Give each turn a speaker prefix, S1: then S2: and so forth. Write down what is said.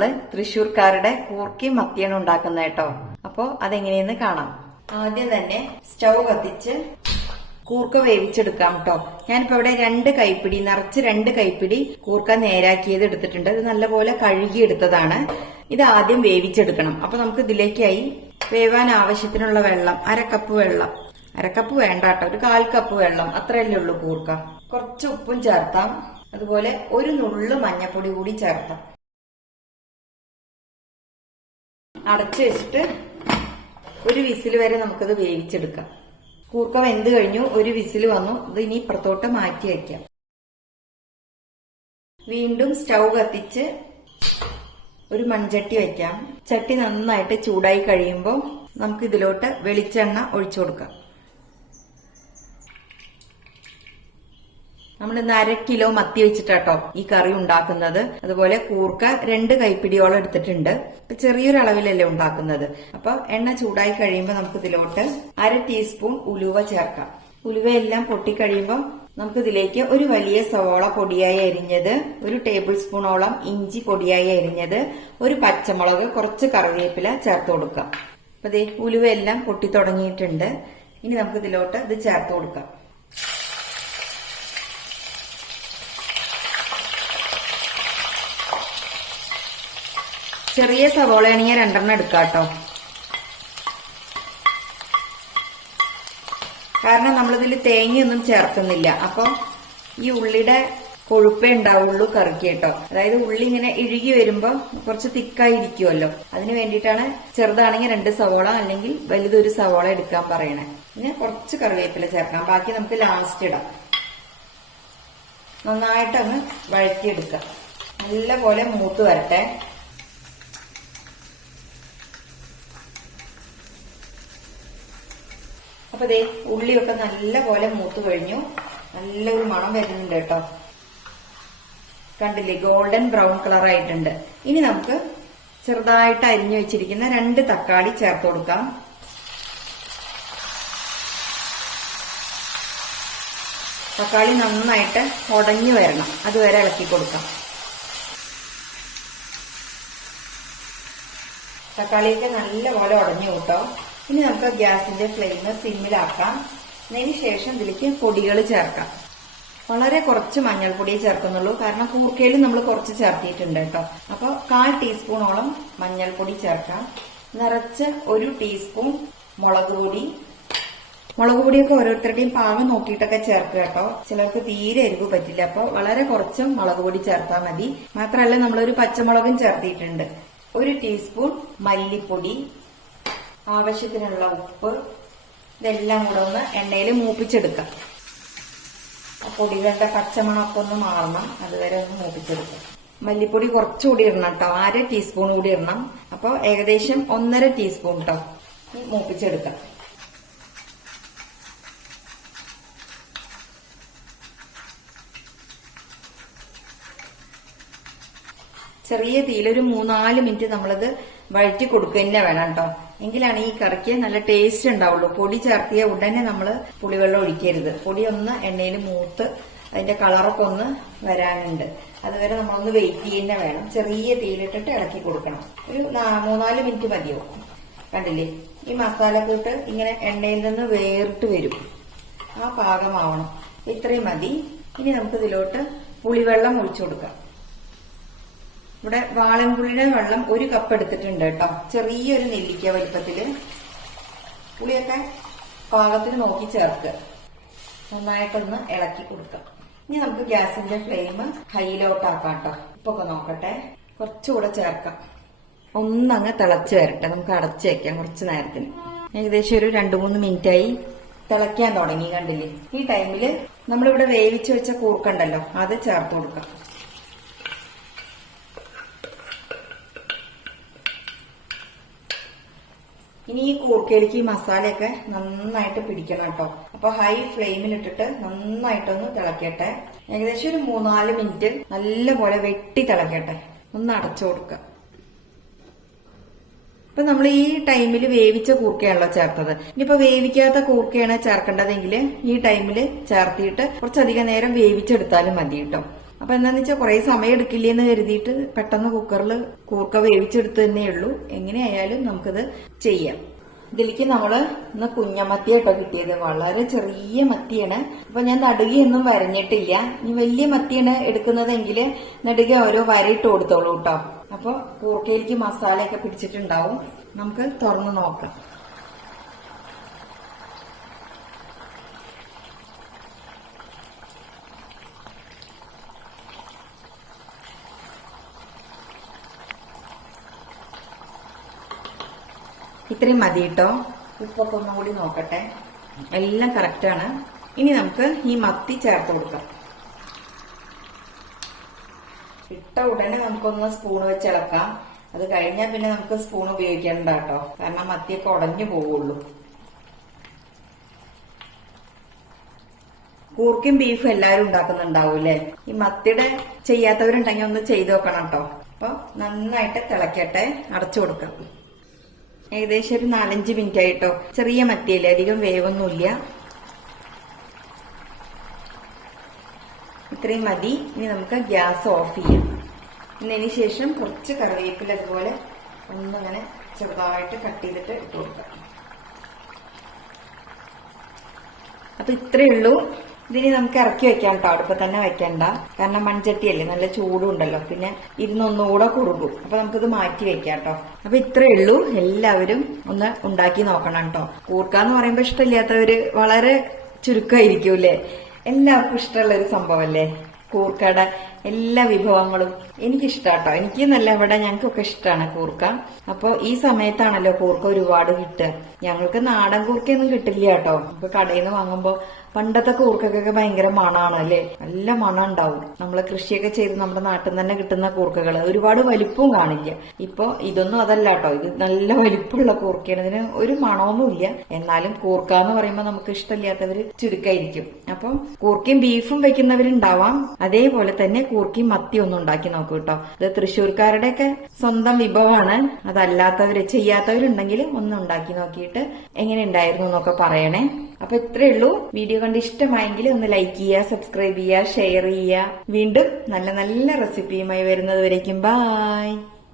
S1: നമ്മൾ തൃശ്ശൂർക്കാരുടെ കൂർക്കി മത്തിയാണ് ഉണ്ടാക്കുന്നത് കേട്ടോ. അപ്പോ അതെങ്ങനെയെന്ന് കാണാം. ആദ്യം തന്നെ സ്റ്റൗ കത്തിച്ച് കൂർക്ക വേവിച്ചെടുക്കാം കേട്ടോ. ഞാനിപ്പോ ഇവിടെ രണ്ട് കൈപ്പിടി നിറച്ച് രണ്ട് കൈപ്പിടി കൂർക്ക നേരാക്കിയത് എടുത്തിട്ടുണ്ട്. ഇത് നല്ലപോലെ കഴുകി എടുത്തതാണ് ഇത് ആദ്യം വേവിച്ചെടുക്കണം. അപ്പൊ നമുക്ക് ഇതിലേക്കായി വേവാൻ ആവശ്യത്തിനുള്ള വെള്ളം അരക്കപ്പ് കപ്പ് വെള്ളം. അരക്കപ്പ് വേണ്ട കേട്ടോ. ഒരു കാൽ കപ്പ് വെള്ളം. അത്രയല്ലേ ഉള്ളൂ കൂർക്ക. കുറച്ച് ഉപ്പും ചേർത്താം. അതുപോലെ ഒരു നുള്ളു മഞ്ഞപ്പൊടി കൂടി ചേർത്താം. അടച്ചു വെച്ചിട്ട് ഒരു വിസിൽ വരെ നമുക്കത് വേവിച്ചെടുക്കാം. കൂർക്ക വെന്ത് കഴിഞ്ഞു ഒരു വിസിൽ വന്നു. ഇത് ഇനി ഇപ്പുറത്തോട്ട് മാറ്റി വയ്ക്കാം വീണ്ടും സ്റ്റൗ കത്തിച്ച് ഒരു മൺചട്ടി വയ്ക്കാം ചട്ടി നന്നായിട്ട് ചൂടായി കഴിയുമ്പോൾ നമുക്ക് ഇതിലോട്ട് വെളിച്ചെണ്ണ ഒഴിച്ചു കൊടുക്കാം. നമ്മൾ ഇന്ന് അര കിലോ മത്തി വെച്ചിട്ടാട്ടോ ഈ കറി ഉണ്ടാക്കുന്നത്. അതുപോലെ കൂർക്ക രണ്ട് കൈപ്പിടിയോളം എടുത്തിട്ടുണ്ട്. ഇപ്പൊ ചെറിയൊരു അളവിലല്ലേ ഉണ്ടാക്കുന്നത്. അപ്പൊ എണ്ണ ചൂടായി കഴിയുമ്പോൾ നമുക്ക് ഇതിലോട്ട് അര ടീസ്പൂൺ ഉലുവ ചേർക്കാം. ഉലുവയെല്ലാം പൊട്ടിക്കഴിയുമ്പോൾ നമുക്ക് ഇതിലേക്ക് ഒരു വലിയ സവോള പൊടിയായി അരിഞ്ഞത് ഒരു ടേബിൾ സ്പൂണോളം ഇഞ്ചി പൊടിയായി അരിഞ്ഞത് ഒരു പച്ചമുളക് കുറച്ച് കറിവേപ്പില ചേർത്ത് കൊടുക്കാം. അപ്പൊ ദേ ഉലുവയെല്ലാം പൊട്ടി തുടങ്ങിയിട്ടുണ്ട്. ഇനി നമുക്ക് ഇതിലോട്ട് ഇത് ചേർത്ത് കൊടുക്കാം. ചെറിയ സവോളയണിയ രണ്ടെണ്ണം എടുക്കാം കേട്ടോ. കാരണം നമ്മളിതിൽ തേങ്ങയൊന്നും ചേർക്കുന്നില്ല. അപ്പൊ ഈ ഉള്ളിയുടെ കൊഴുപ്പേ ഉണ്ടാവുള്ളൂ കറിക്ക് കേട്ടോ. അതായത് ഉള്ളി ഇങ്ങനെ ഇഴുകി വരുമ്പോൾ കുറച്ച് തിക്കായിരിക്കുമല്ലോ അതിന് വേണ്ടിയിട്ടാണ് ചെറുതാണെങ്കിൽ രണ്ട് സവോള അല്ലെങ്കിൽ വലുതൊരു സവോള എടുക്കാൻ പറയണേ. പിന്നെ കുറച്ച് കറിവേപ്പില ചേർക്കാം. ബാക്കി നമുക്ക് ലാസ്റ്റ് ഇടാം. നന്നായിട്ട് അങ്ങ് വഴറ്റിയെടുക്കാം. നല്ല പോലെ മൂത്ത് വരട്ടെ. അപ്പൊ ഇതേ ഉള്ളിയൊക്കെ നല്ല പോലെ മൂത്ത് കഴിഞ്ഞു. നല്ലൊരു മണം വരുന്നുണ്ട് കേട്ടോ. കണ്ടില്ലേ ഗോൾഡൻ ബ്രൗൺ കളർ ആയിട്ടുണ്ട്. ഇനി നമുക്ക് ചെറുതായിട്ട് അരിഞ്ഞു വെച്ചിരിക്കുന്ന രണ്ട് തക്കാളി ചേർത്ത് കൊടുക്കാം. തക്കാളി നന്നായിട്ട് ഉടഞ്ഞു വരണം. അതുവരെ ഇളക്കി കൊടുക്കാം. തക്കാളിയൊക്കെ നല്ലപോലെ ഉടഞ്ഞു കൂട്ടോ. ഇനി നമുക്ക് ഗ്യാസിന്റെ ഫ്ലെയിം സിമ്മിലാക്കാം. അതിന് ശേഷം ഇതിലേക്ക് പൊടികൾ ചേർക്കാം. വളരെ കുറച്ച് മഞ്ഞൾപ്പൊടിയെ ചേർക്കുന്നുള്ളൂ. കാരണം കൂർക്കയിൽ നമ്മൾ കുറച്ച് ചേർത്തിയിട്ടുണ്ട് കേട്ടോ. അപ്പോൾ കാൽ ടീസ്പൂണോളം മഞ്ഞൾപ്പൊടി ചേർക്കാം. നിറച്ച് ഒരു ടീസ്പൂൺ മുളക് പൊടി. മുളക് പൊടിയൊക്കെ ഓരോരുത്തരുടെയും പാകം നോക്കിയിട്ടൊക്കെ ചേർക്കുക കേട്ടോ. ചിലർക്ക് തീരെ എരിവ് പറ്റില്ല. അപ്പോൾ വളരെ കുറച്ച് മുളക് പൊടി ചേർത്താൽ മതി. മാത്രമല്ല നമ്മളൊരു പച്ചമുളകും ചേർത്തിയിട്ടുണ്ട്. ഒരു ടീസ്പൂൺ മല്ലിപ്പൊടി. ആവശ്യത്തിനുള്ള ഉപ്പ് ഇതെല്ലാം കൂടെ ഒന്ന് എണ്ണയിൽ മൂപ്പിച്ചെടുക്കാം. പൊടികളുടെ പച്ചമണമൊക്കെ ഒന്ന് മാറണം. അതുവരെ ഒന്ന് മൂപ്പിച്ചെടുക്കാം. മല്ലിപ്പൊടി കുറച്ചുകൂടി ഇടണം കേട്ടോ. അര ടീസ്പൂൺ കൂടി ഇടണം. അപ്പൊ ഏകദേശം ഒന്നര ടീസ്പൂൺ കേട്ടോ മൂപ്പിച്ചെടുക്കാം. ചെറിയ തീയിലൊരു മൂന്നാൽ മിനിറ്റ് നമ്മളത് വഴറ്റി കൊടുക്കുക തന്നെ വേണം കേട്ടോ. എങ്കിലാണ് ഈ കറിക്ക് നല്ല ടേസ്റ്റ് ഉണ്ടാവുള്ളൂ. പൊടി ചേർത്തിയ ഉടനെ നമ്മൾ പുളിവെള്ളം ഒഴിക്കരുത്. പൊടി ഒന്ന് എണ്ണയിൽ മൂത്ത് അതിന്റെ കളറൊക്കെ ഒന്ന് വരാനുണ്ട്. അതുവരെ നമ്മളൊന്ന് വെയിറ്റ് ചെയ്യുന്ന വേണം. ചെറിയ തീയിലിട്ടിട്ട് ഇളക്കി കൊടുക്കണം. ഒരു മൂന്നാൽ മിനിറ്റ് മതിയോ? കണ്ടില്ലേ? ഈ മസാല കൂട്ട് ഇങ്ങനെ എണ്ണയിൽ നിന്ന് വേറിട്ട് വരും. ആ പാകമാവണം. ഇത്രയും മതി. ഇനി നമുക്ക് ഇതിലോട്ട് പുളിവെള്ളം ഒഴിച്ചു കൊടുക്കാം. ഇവിടെ വാളൻപുളിയുടെ വെള്ളം ഒരു കപ്പ് എടുത്തിട്ടുണ്ട് കേട്ടോ. ചെറിയൊരു നെല്ലിക്ക വലിപ്പത്തിൽ. പുളിയൊക്കെ പാകത്തിന് നോക്കി ചേർക്കുക നന്നായിട്ടൊന്ന് ഇളക്കി കൊടുക്കാം. ഇനി നമുക്ക് ഗ്യാസിന്റെ ഫ്ലെയിം ഹൈയിലോട്ടാക്കാം കേട്ടോ. ഇപ്പൊ ഒക്കെ നോക്കട്ടെ. കുറച്ചുകൂടെ ചേർക്കാം. ഒന്നങ്ങ് തിളച്ച് വരട്ടെ. നമുക്ക് അടച്ചു വെക്കാം കുറച്ച് നേരത്തിന്. ഏകദേശം ഒരു രണ്ടു മൂന്ന് മിനിറ്റായി തിളയ്ക്കാൻ തുടങ്ങി കണ്ടില്ലേ? ഈ ടൈമിൽ നമ്മളിവിടെ വേവിച്ച് വെച്ച കൂർക്കണ്ടല്ലോ അത് ചേർത്ത് കൊടുക്കാം. ഇനി ഈ കൂർക്കയിലേക്ക് ഈ മസാലയൊക്കെ നന്നായിട്ട് പിടിക്കണം കേട്ടോ. അപ്പൊ ഹൈ ഫ്ലെയിമിൽ ഇട്ടിട്ട് നന്നായിട്ടൊന്ന് തിളക്കട്ടെ. ഏകദേശം ഒരു മൂന്നാൽ മിനിറ്റ് നല്ലപോലെ വെട്ടി തിളക്കട്ടെ. ഒന്ന് അടച്ചു കൊടുക്കുക ഇപ്പൊ നമ്മൾ ഈ ടൈമിൽ വേവിച്ച കൂർക്കയാണല്ലോ ചേർത്തത്. ഇനിയിപ്പോ വേവിക്കാത്ത കൂർക്കയാണ് ചേർക്കേണ്ടതെങ്കിൽ ഈ ടൈമിൽ ചേർത്തിയിട്ട് കുറച്ചധികം നേരം വേവിച്ചെടുത്താലും മതി കേട്ടോ. അപ്പൊ എന്താന്ന് വെച്ചാൽ കുറെ സമയം എടുക്കില്ലെന്ന് കരുതിയിട്ട് പെട്ടെന്ന് കുക്കറിൽ കൂർക്ക വേവിച്ചെടുത്ത് തന്നെ ഉള്ളൂ. എങ്ങനെയായാലും നമുക്കത് ചെയ്യാം. ഇതിലേക്ക് നമ്മൾ ഇന്ന് കുഞ്ഞമത്തിയായിട്ടോ കിട്ടിയത്. വളരെ ചെറിയ മത്തിയാണ്. അപ്പൊ ഞാൻ നടുകയൊന്നും വരഞ്ഞിട്ടില്ല. ഇനി വലിയ മത്തിയാണ് എടുക്കുന്നതെങ്കിൽ നടുക ഓരോ വരയിട്ട് കൊടുത്തോളൂ കേട്ടോ അപ്പൊ കൂർക്കയിലേക്ക് മസാലയൊക്കെ പിടിച്ചിട്ടുണ്ടാവും. നമുക്ക് തുറന്ന് നോക്കാം. ഇത്രയും മതി കേട്ടോ ഉപ്പൊക്കെ ഒന്നും കൂടി നോക്കട്ടെ. എല്ലാം കറക്റ്റാണ് ഇനി നമുക്ക് ഈ മത്തി ചേർത്ത് കൊടുക്കാം. ഇട്ട ഉടനെ നമുക്കൊന്ന് സ്പൂൺ വെച്ച് ഇളക്കാം. അത് കഴിഞ്ഞാൽ പിന്നെ നമുക്ക് സ്പൂൺ ഉപയോഗിക്കണ്ട കേട്ടോ കാരണം മത്തിയൊക്കെ ഉടഞ്ഞു പോവുള്ളൂ. കൂർക്കും ബീഫും എല്ലാവരും ഉണ്ടാക്കുന്നുണ്ടാവും ഈ മത്തിയുടെ ചെയ്യാത്തവരുണ്ടെങ്കിൽ ഒന്ന് ചെയ്ത് നോക്കണം കേട്ടോ അപ്പൊ നന്നായിട്ട് തിളക്കട്ടെ. അടച്ചു കൊടുക്കാം. ഏകദേശം ഒരു നാലഞ്ച് മിനിറ്റ് ആയിട്ടോ ചെറിയ മത്തിയല്ലേ അധികം വേവൊന്നുമില്ല. ഇത്രയും മതി. ഇനി നമുക്ക് ഗ്യാസ് ഓഫ് ചെയ്യാം. ഇതിന് ശേഷം കുറച്ച് കറിവേപ്പില അതുപോലെ ഒന്നിങ്ങനെ ചെറുതായിട്ട് കട്ട് ചെയ്തിട്ട് ഇട്ട് കൊടുക്കാം. അപ്പൊ ഇത്രയേ ഉള്ളൂ. ഇതിനി നമുക്ക് ഇറക്കി വെക്കാം കേട്ടോ അടുപ്പ് തന്നെ വെക്കണ്ട. കാരണം മൺചട്ടിയല്ലേ നല്ല ചൂടും ഉണ്ടല്ലോ പിന്നെ ഇരുന്നൊന്നുകൂടെ കുറുകും. അപ്പൊ നമുക്കിത് മാറ്റി വെക്കാം കേട്ടോ അപ്പൊ ഇത്രേ ഉള്ളൂ. എല്ലാവരും ഒന്ന് ഉണ്ടാക്കി നോക്കണം കേട്ടോ കൂർക്കാന്ന് പറയുമ്പോ ഇഷ്ടമില്ലാത്തവര് വളരെ ചുരുക്കമായിരിക്കും അല്ലേ എല്ലാവർക്കും ഇഷ്ടമുള്ള ഒരു സംഭവം അല്ലേ? കൂർക്കയുടെ എല്ലാ വിഭവങ്ങളും എനിക്കിഷ്ടാട്ടോ. എനിക്ക് നല്ല ഇവിടെ ഞങ്ങൾക്കൊക്കെ ഇഷ്ടമാണ് കൂർക്ക. അപ്പോൾ ഈ സമയത്താണല്ലോ കൂർക്ക ഒരുപാട് കിട്ടുക. ഞങ്ങൾക്ക് നാടൻ കൂർക്കയൊന്നും കിട്ടില്ല കേട്ടോ ഇപ്പൊ കടയിൽ നിന്ന് വാങ്ങുമ്പോൾ പണ്ടത്തെ കൂർക്കൊക്കെ ഭയങ്കര മണാണ് അല്ലേ? നല്ല മണം ഉണ്ടാവും. നമ്മൾ കൃഷിയൊക്കെ ചെയ്ത് നമ്മുടെ നാട്ടിൽ തന്നെ കിട്ടുന്ന കൂർക്കകൾ ഒരുപാട് വലിപ്പവും കാണില്ല. ഇപ്പൊ ഇതൊന്നും അതല്ല കേട്ടോ ഇത് നല്ല വലിപ്പമുള്ള കൂർക്കയാണ്. ഇതിന് ഒരു മണമൊന്നുമില്ല എന്നാലും കൂർക്ക എന്ന് പറയുമ്പോൾ നമുക്ക് ഇഷ്ടമില്ലാത്തവര് ചുരുക്കായിരിക്കും. അപ്പം കൂർക്കയും ബീഫും വെക്കുന്നവരുണ്ടാവാം അതേപോലെ തന്നെ കൂർക്കയും മത്തി ഒന്നും ഉണ്ടാക്കി നോക്കൂ കേട്ടോ. ഇത് തൃശ്ശൂർക്കാരുടെയൊക്കെ സ്വന്തം വിഭവമാണ്. അതല്ലാത്തവര് ചെയ്യാത്തവരുണ്ടെങ്കിൽ ഒന്ന് ഉണ്ടാക്കി നോക്കിയിട്ട് എങ്ങനെ ഉണ്ടായിരുന്നു എന്നൊക്കെ പറയണേ. അപ്പൊ ഇത്രയേ ഉള്ളൂ. വീഡിയോ കണ്ട് ഇഷ്ടമായെങ്കിൽ ഒന്ന് ലൈക്ക് ചെയ്യുക സബ്സ്ക്രൈബ് ചെയ്യുക ഷെയർ ചെയ്യുക. വീണ്ടും നല്ല നല്ല റെസിപ്പിയുമായി വരുന്നത് വരയ്ക്കും ബായ്